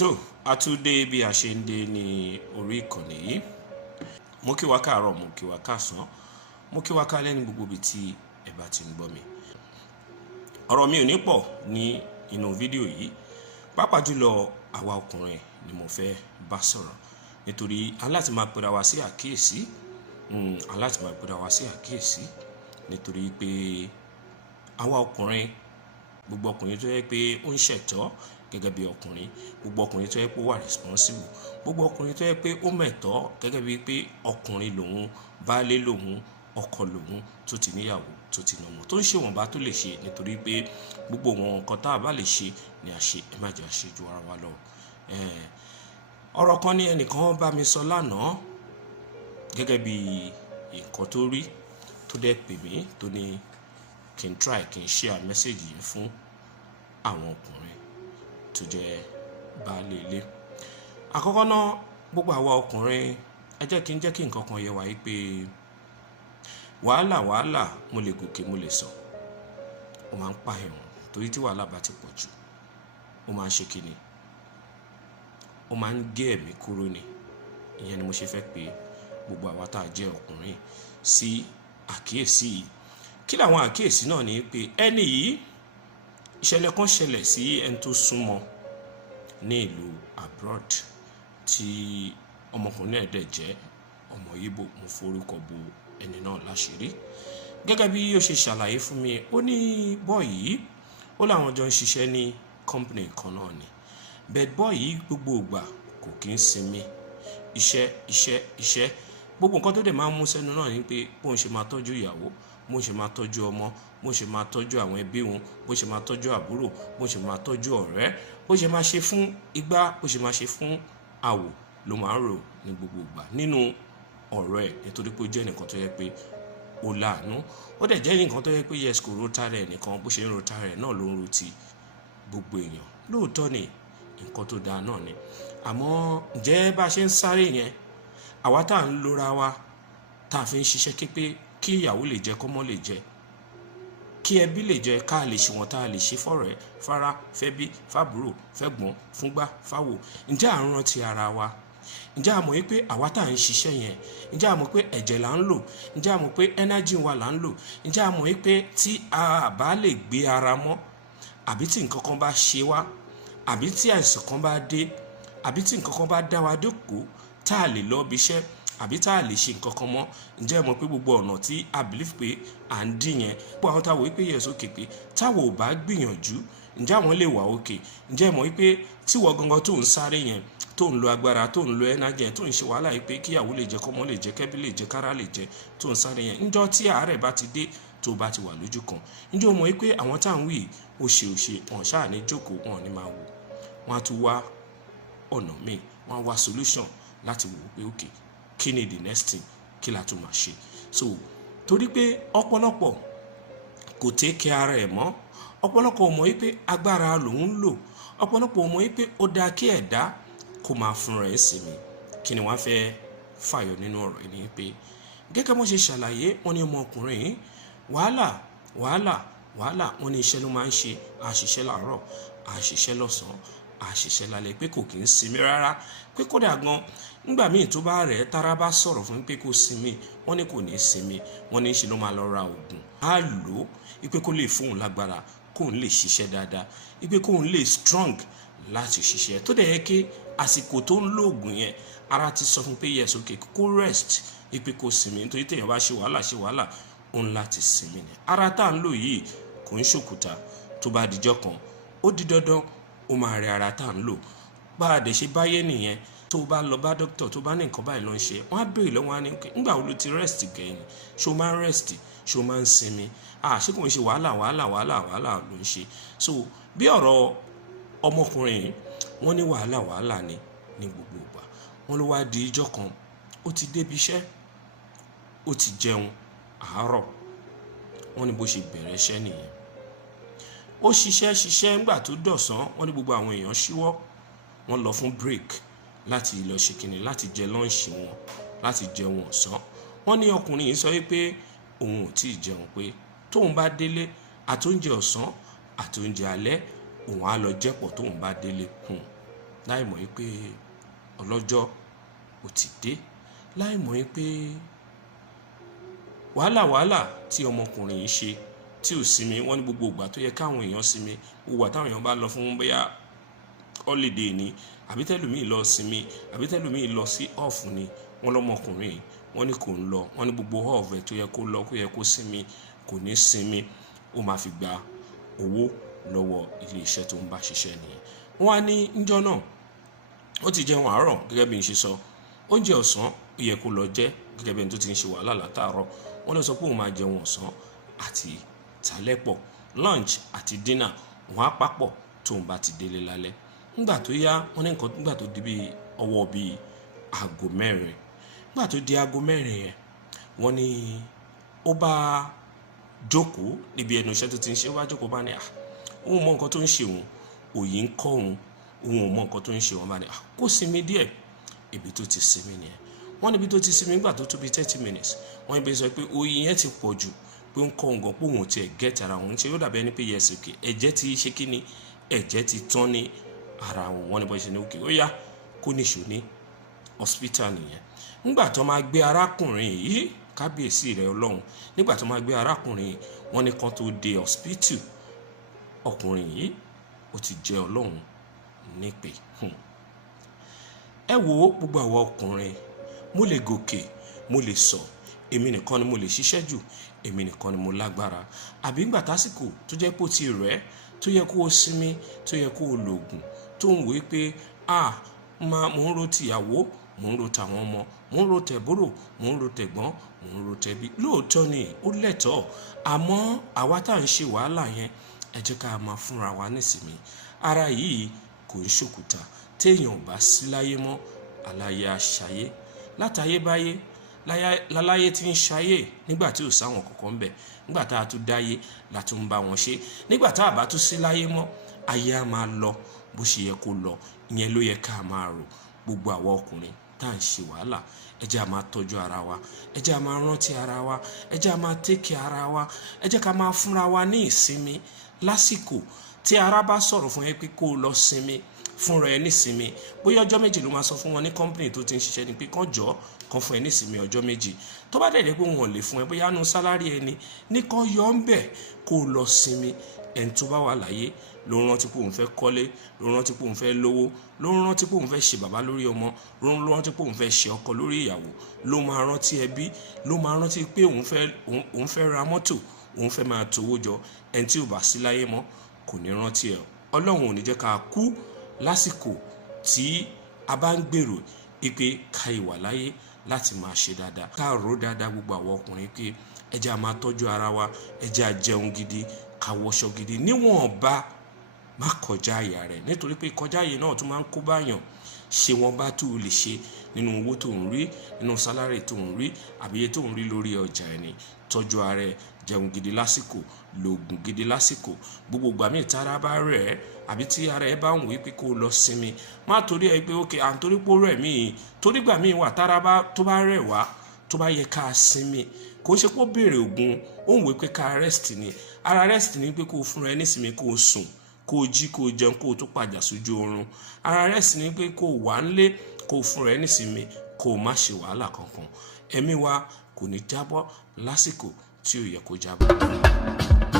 tó àtúndé bí a ṣe ń dé ní orí ìkànnì yìí. Mo kí wa káàárọ̀, mo kí wa káàsán, mo kí wa kálẹ́ ní gbogbo ibi tí ẹ bá ti ń gbọ́ mi. Ọ̀rọ̀ mi ò ní pọ̀ ní inú fídíò yìí, pàápàá jùlọ àwa ọkùnrin ni mo fẹ́ bá sọ̀rọ̀ nítorí aláti máa pera wa sí àkíyèsí, nítorí pé àwa ọkùnrin, gbogbo ọkùnrin tó yẹ pé ó ń ṣẹ̀tọ́ gẹ́gẹ́ bí ọkùnrin, gbogbo ọkùnrin tó yẹ pé ó wà responsible, gbogbo ọkùnrin tó yẹ pé ó mẹ̀tọ́ gẹ́gẹ́ bí pé ọkùnrin lòun, baálé lòun, ọkọ lòun, tó ti níyàwó, tó ti nọmọ, tó ń ṣe wọ̀nba tó lè ṣe, nítorí pé gbogbo wọn nǹkan tá a bá lè ṣe ni a ṣe, ẹ má jẹ́ a ṣe ju ara wa lọ. Ọ̀rọ̀ kan ní ẹnìkan bá mi sọ lánàá gẹ́gẹ́ bí nǹkan tó rí, tó dẹ̀ pè mí tó ní kí n try kí n share message yìí fún àwọn ọkùnrin tó jẹ́ baálé ilé. Àkọ́kọ́ náà, gbogbo àwa ọkùnrin ẹ jẹ́ kí nǹkan kan yé wa yìí pé wàhálà mo lè gòkè mo lè sọ, ó máa ń pààyàn torí tí wàhálà bá ti pọ̀ jù ó máa ń ṣe kíni, ó máa ń gé ẹ̀mí kúrò ni. Ìyẹn ni mo ṣe fẹ́ pé gbogbo àwa tá a jẹ́ ọkùnrin sí àkíyèsí yìí. Kí làwọn àkíyèsí náà ni pé ẹni yìí, ìṣẹ̀lẹ̀ kan ṣẹlẹ̀ sí ẹni tó súnmọ́ ní ìlú abroad tí ọmọkùnrin náà dẹ̀ jẹ́ ọmọ Ìgbò. Mo forúkọ bo ẹni náà láṣìírí. Gẹ́gẹ́ bí ó ṣe ṣàlàyé fún mi, ó ní boy yìí, ó láwọn jọ ń ṣiṣẹ́ ní company kan náà ni. But boy yìí gbogbo ìgbà kò kí ń sinmi, iṣẹ́. Gbogbo nǹkan tó dẹ̀ máa ń mú sẹ́nu náà ni pé bóun ṣe máa tọ́jú ìyàwó, bóun ṣe máa tọ́jú ọmọ, bóun ṣe máa tọ́jú àwọn ẹbí wọn, bóun ṣe máa tọ́jú àbúrò, bóun ṣe máa tọ́jú ọ̀rẹ́, bóun ṣe máa ṣe fún igbá, bóun ṣe máa ṣe fún àwò ló máa ń rò ní gbogbo ìgbà nínú ọ̀rọ̀ ẹ̀, nítorí pé ó jẹ́ nǹkan tó yẹ pé ó láàánú. Ó dẹ̀ jẹ́ nǹkan tó yẹ pé yes kò ro tara ẹ̀ nìkan, bó ṣe ń ro tara ẹ̀ náà ló ń ro ti gbogbo èèyàn. Lóòótọ́ ni nǹkan tó dáa náà ni, àmọ́ ǹjẹ́ bá ṣe ń sáré yẹn, àwa tá à ń lora wa, tá a fi ń ṣiṣẹ́ képe kí ìyàwó lè jẹ, kọ́mọ lè jẹ, kí ẹbí lè jẹ, ká lè ṣe wọn tá a lè ṣe fọ́rẹ̀ẹ́, fárá, fẹ́bí, fábúrò, fẹ́gbọ́n, fúngbá, fáwò. Ǹjẹ́ à ń rántí ara wa? Ǹjẹ́ a mọ̀ wípé àwa tá à ń ṣiṣẹ́ yẹn, ǹjẹ́ a mọ̀ pé ẹ̀jẹ̀ là ń lò? Ǹjẹ́ a mọ̀ pé energy wa là ń lò? Ǹjẹ́ a mọ̀ wípé tí a bá lè gbé ara mọ́, àbí tí nǹkan kan bá ṣe wá, àbí tí àìsàn kan bá dé, àbí tí nǹkan kan bá dá wa dóko tá a lè lọ ibi iṣẹ́, àbí tá a lè ṣe nǹkan kan mọ́, ǹjẹ́ ẹ mọ̀ pé gbogbo ọ̀nà tí a believe pé à ń dì yẹn, gbogbo àwọn táwọn wípé yẹ̀ sókè pé táwọn ò bá gbìyànjú, ǹjẹ́ àwọn lè wà òkè? Ǹjẹ́ ẹ mọ̀ wípé tí wọ́n gangan tó ń sáré yẹn, tó ń lo agbára, tó ń lo energy yẹn, tó ń ṣe wàhálà yìí pé kíyàwó lè jẹ, kọ́mọ lè jẹ, kẹ́bí lè jẹ, kára lè jẹ, tó ń sáré yẹn, ǹjọ́ tí àárẹ̀ bá ti dé, tó bá ti wà lójú kan, ǹjẹ́ o mọ̀ wípé àwọn tá à ń wí ó ṣe wọn ṣáà ní jókòó, wọn ní máa wò, wọn á tún wá ọ̀nà míì, wọn á wá solution láti wò pé okay, kí ni the next thing, kí la tún máa ṣe. So torí pé ọ̀pọ̀lọpọ̀ kò take care ara ẹ̀ mọ́, ọ̀pọ̀lọpọ̀ ò mọ̀ wípé agbára lòun ń lò, ọ̀pọ̀lọpọ̀ ò mọ̀ wípé ó dáa kí ẹ̀dá kó máa fúnra ẹ̀ sinmi. Kí ni wọ́n fẹ́ fàyọ nínú ọ̀rọ̀ yìí ni pé gẹ́gẹ́ bó ṣe ṣàlàyé, wọ́n ní ọmọkùnrin yìí wàhálà wọ́n ní iṣẹ́ ló máa ń ṣe, àṣìṣe láàárọ̀, àṣìṣe lọ́sàn-án, àṣìṣe lálẹ́, pé kò kí ń sinmi rárá, pé kódà gan nígbà míì tó bá rẹ̀ tára bá sọ̀rọ̀ fún pé kó sinmi, wọ́n ní kò ní sinmi, wọ́n ní ṣe ló máa lọ ra oògùn á lò ó wípé kó lè fóun lágbára, kóun lè ṣiṣẹ́ dáadáa, wípé kóun lè strong láti ṣiṣẹ́. Tó dẹ̀ yẹ kí àsìkò tó ń lo oògùn yẹn, ara ti sọ fún pé yes okay, kó rest, wípé kó sinmi, nítorí téèyàn bá ṣe wàhálà òun láti sinmi ni. Ara tá à ń lò yìí kò ń ṣòkúta, tó bá dijọ́ kan ó di dandan ó máa rẹ ara tá à ń lò. Bá a dẹ̀ ṣe báyé nìyẹn. Tó bá lọ bá dókítà, tó bá ní nǹkan báyìí ló ń ṣe, wọ́n á béèrè lọ́wọ́ á ní nígbà wo ló ti rest gẹ̀yìn, ṣó máa ń rest, ṣó máa ń sinmi, ṣé kò ń ṣe wàhálà ló ń ṣe. So bí ọ̀rọ̀ ọmọkùnrin yìí, wọ́n ní wàhálà ní gbogbo ìgbà. Wọ́n ló wá di ijọ́ kan, ó ti débi iṣẹ́, ó ti jẹun àárọ̀, wọ́n ní bó ṣe bẹ̀rẹ̀ iṣẹ́ nìyẹn. Ó ṣiṣẹ́ nígbà tó dọ̀sán, wọ́n ní gbogbo àwọn èèyàn ṣíwọ́, wọ́n lọ fún break láti lọ ṣe kíni, láti jẹ lunch wọn, láti jẹun ọ̀sán. Wọ́n ní ọkùnrin yìí sọ wípé òun ò tíì jẹun, pé tóun bá délé àtóúnjẹ ọ̀sán àtóúnjẹ alẹ́ òun á lọ jẹ́pọ̀ tóun bá délé. láì mọ̀ pé ọlọ́jọ́ ò ti dé, láì mọ̀ pé wàhálà tí ọmọkùnrin yìí ṣe tí ò sinmi. Wọ́n ní gbogbo ìgbà tó yẹ káwọn èèyàn sinmi, gbogbo àtàwọn èèyàn bá lọ fún bóyá holiday ni àbí tẹ́lùmíì lọ sinmi àbí tẹ́lùmíì lọ sí off ni, wọ́n lọ́mọkùnrin yìí wọ́n ní kò ń lọ. Wọ́n ní gbogbo off ẹ̀ tó yẹ kó lọ, kó yẹ kó sinmi, kò ní sinmi, ó máa fi gba owó lọ́wọ́ ilé iṣẹ́ tó ń bá ṣiṣẹ́ nìyẹn. Wọ́n á ní níjọ́ náà ó ti jẹun àárọ̀ gẹ́gẹ́ bí n ṣe sọ, oúnjẹ ọ̀sán ó yẹ kó lọ jẹ gẹ́gẹ́ bí ẹni tó ti ń ṣe wàhálà látàárọ̀. Wọ́n lọ sọ pé òun máa jẹun ọ̀sán àti tálẹ́ pọ̀, lunch àti dinner wọ́n á papọ̀ tóun bá ti délé lálẹ́. Nígbà tó yá, wọ́n ní nǹkan nígbà tó di bí ọwọ́ bí aago 4, nígbà tó di aago 4 yẹn, wọ́n ní ó bá jókòó níbi ẹnu iṣẹ́ tó ti ń ṣe, ó bá jókòó bá ní òun mọ nǹkan tó ń ṣe òun, òyì ń kọ́ òun ò mọ nǹkan tó ń ṣe òun, bá ní kó sinmi díẹ̀. Ibi tó ti sinmi nìyẹn. Wọ́n níbi tó ti sinmi nígbà tó tó bí 30 minutes, wọ́n níbi sọ pé òyì yẹn ti pọ̀ jù, pé ń kọ́ òun gan pé òun ò tiẹ̀ gẹ́tì ara òun, ṣe yóò dàbí ẹni pé yes okay, ẹ̀jẹ̀ ti ṣe kí ni, ẹ̀jẹ̀ ti tán ní ara òun. Wọ́n ní bọ́ ṣe ní òkè ó yá kó níṣó ní hospital nìyẹn. Nígbà tó máa gbé arákùnrin yìí, kábíyèsí rẹ̀ Ọlọ́run, nígbà tó máa gbé arákùnrin yìí, wọ́n ní kan tó dé hospital, ọkùnrin yìí ó ti jẹ́ Ọlọ́run nípè. Ẹ wo gbogbo àwọn ọkùnrin, mo lè gòkè, mo lè sọ, èmi nìkan ni mo lè ṣiṣẹ́ jù, èmi nìkan ni mo lágbára. Àbí ńgbà tásìkò tó jẹ́ pé ó ti rẹ̀, tó yẹ kó o sinmi, tó yẹ kó o lògùn, tó ń wò pé mò ń ro tìyàwó, mò ń ro tàwọn ọmọ, mò ń ro tẹ̀búrò, mò ń ro tẹ̀gbọ́n, mò ń ro tẹ̀bí. Lóòótọ́ ni ó lẹ́tọ̀ọ́, àmọ́ àwa tá à ń ṣe wàhálà yẹn, ẹ jẹ́ ká máa fúnra wa nísìmí. Ara yìí kò ń ṣòkúta, téèyàn ò bá sí láyé mọ́, aláyé á ṣayé. Látayébáyé láláyé tí ń ṣayé nígbà tí ò sáwọn kankan bẹ̀, nígbà tá a tún dáyé la tún ń bá wọn ṣe. Nígbà tá a bá tún sí láyé mọ́, ayé á máa lọ bó ṣe yẹ kó lọ. Ìyẹn ló yẹ ká máa rò. Gbogbo àwọn ọkùnrin tá à ń ṣe wàhálà, ẹ jẹ́ á máa tọ́jú ara wa, ẹ jẹ́ á máa rántí ara wa, ẹ jẹ́ á máa take ara wa, ẹ jẹ́ ká máa fúnra wa ní ìsinmi lásìkò. Tí ara bá sọ̀rọ̀ fún ẹ pé kó o lọ sinmi, fúnra ẹ nísinmi. Bóyá ọjọ́ méjì ló máa sọ fún wọn ní company tó ti ń ṣiṣẹ́ ni pé kán jọ́ kan fún ẹ nísinmi ọjọ́ méjì. Tó bá dẹ̀ pé wọn ò lè fún ẹ, bóyá nú sálárì ẹni ní kan yọ ń bẹ̀ kó o lọ sinmi. Ẹni tó bá wà láyé ló rántí pé òun fẹ́ kọ́lé, ló rántí pé òun fẹ́ lówó, ló rántí pé òun fẹ́ ṣe bàbá lórí ọmọ, ló rántí pé òun fẹ́ ṣe ọkọ lórí ìyàwó, ló máa rántí ẹbí, ló máa rántí pé òun fẹ́ ra mọ́tò, òun fẹ́ máa towó jọ. Ẹni tí ò bá sí láyé mọ́ kò ní rántí ẹ. Ọlọ́run ò ní jẹ́ ká kú lásìkò tí a bá ń gbèrò pé ká ìwà láyé láti máa ṣe dáadáa. Ká rò dáadáa gbogbo àwọn ọkùnrin pé ẹ jẹ́ á máa tọ́jú ara wa, ẹ jẹ́ á jẹun gidi, ká wọṣọ gidi, níwọ̀nba má kọjá àyà rẹ̀, nítorí pé kọjá àyè náà tún máa ń kó báyàn. Ṣé wọ́n bá tó lè ṣe nínú owó tó ń rí, nínú sálárì tó ń rí, àbí iye tó ń rí lórí ọjà ẹni. Tọ́jú ara ẹ, jẹun gidi lásìkò, lògùn gidi lásìkò. Gbogbo ìgbà míì tára bá rẹ̀ ẹ́, àbí tí ara ẹ bá ń wí pé kó o lọ sinmi, má torí ẹ pé ókè à ń torí pé ó rẹ̀ mí, torí gbà míì wà tára tó bá rẹ̀ wá, tó bá yẹ ká sinmi, kò ṣe pé ó béèrè ògùn, ó ń wí pé ká rest ni. Ara rest ni pé kó o fúnra ẹ nísinmi, kó o sùn, kó o jí, kó o jẹun, kó o tún padà sójú oorun. Ara rest ni pé kó o wà nílé, kó o fúnra ẹ nísinmi, kó o má ṣe wàhálà kankan. Ẹ̀mí wa kò ní jábọ́ lásìkò tí ó yẹ kó jábọ́.